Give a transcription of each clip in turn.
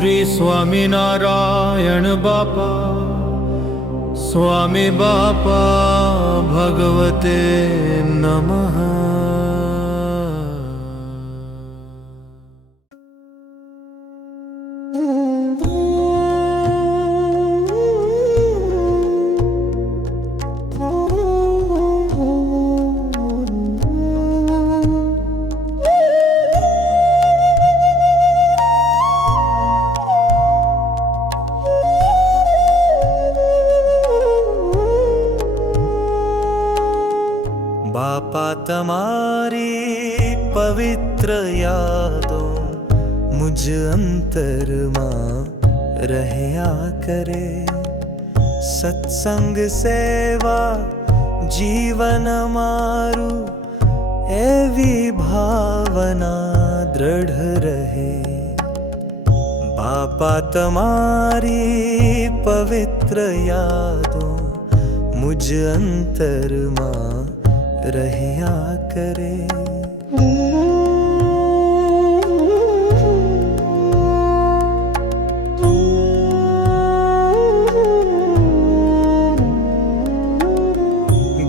श्री स्वामीनारायण बापा, स्वामी बापा भगवते नमः। बापा तमारी पवित्र यादों मुझ अंतर मां रहया करे। सत्संग सेवा जीवन मारू एवी भावना दृढ़ रहे। बापा तमारी पवित्र यादों मुझ अंतर मां रहया करे।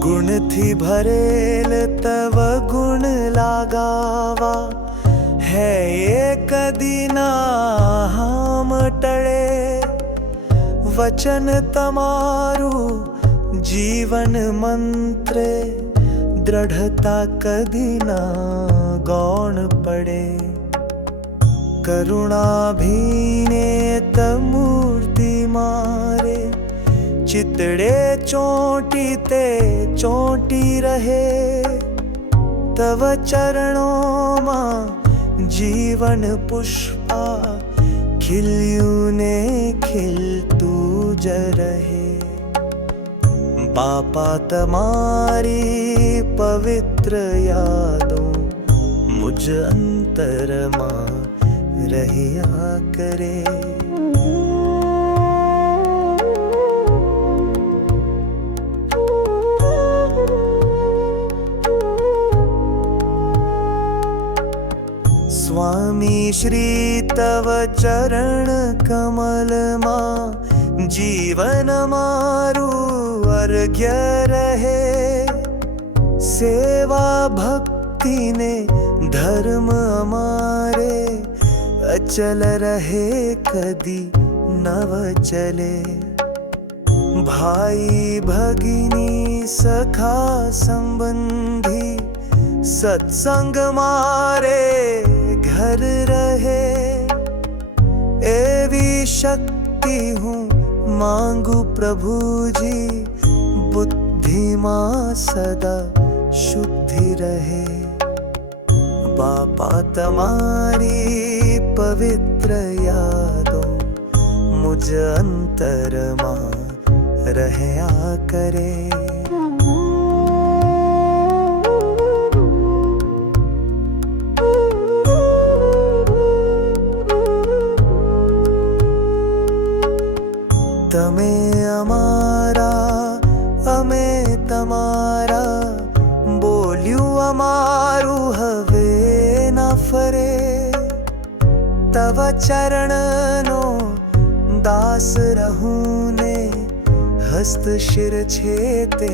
गुण थी भरेल तव गुण लागावा है एक दीना हम टळे। वचन तमारू जीवन मंत्रे दृढ़ता कदी ना गौण पड़े। करुणा भीने तमूर्ति मारे चितड़े चोटी ते चोटी रहे। तव चरणों मां जीवन पुष्पा खिल्यू ने खिलतू ज रहे। बापा तमारी पवित्र यादों मुझ अंतर मां रहया करे। स्वामी श्री तव चरण कमल मां जीवन मारू अर्घ्य रहे। सेवा भक्ति ने धर्म हमारे अचल रहे कदी नव चले। भाई भगिनी सखा संबंधी सत्संग मारे घर रहे। एवी शक्ति हूँ मांगू प्रभु जी, बुद्धि मां सदा शुद्धि रहे। बापा तमारी पवित्र यादों मुझ अंतर मां रहया करे। तमे अमारा अमे तमारा बोल्यू अमारू हवे न फरे। तव चरणनो दास रहूं ने हस्त शिर छेते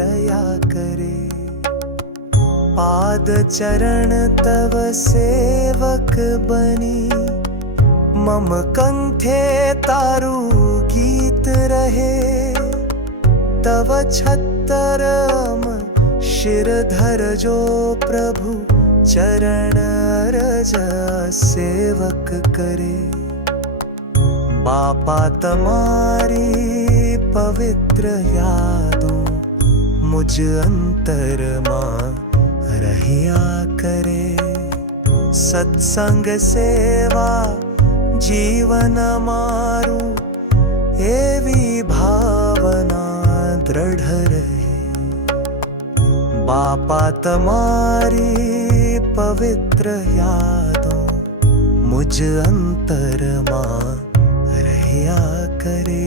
रया करे। पाद चरण तव सेवक बनी मम कंठे तारू गीत रहे। तव छत्तरम शिर धर जो प्रभु चरण रज सेवक करे। बापा तमारी पवित्र यादों मुझ अंतर मां रहया करे। सत्संग सेवा जीवन मारू एवी भावना दृढ़ रहे। बापा तमारी पवित्र यादों मुझ अंतर मां रहया करे।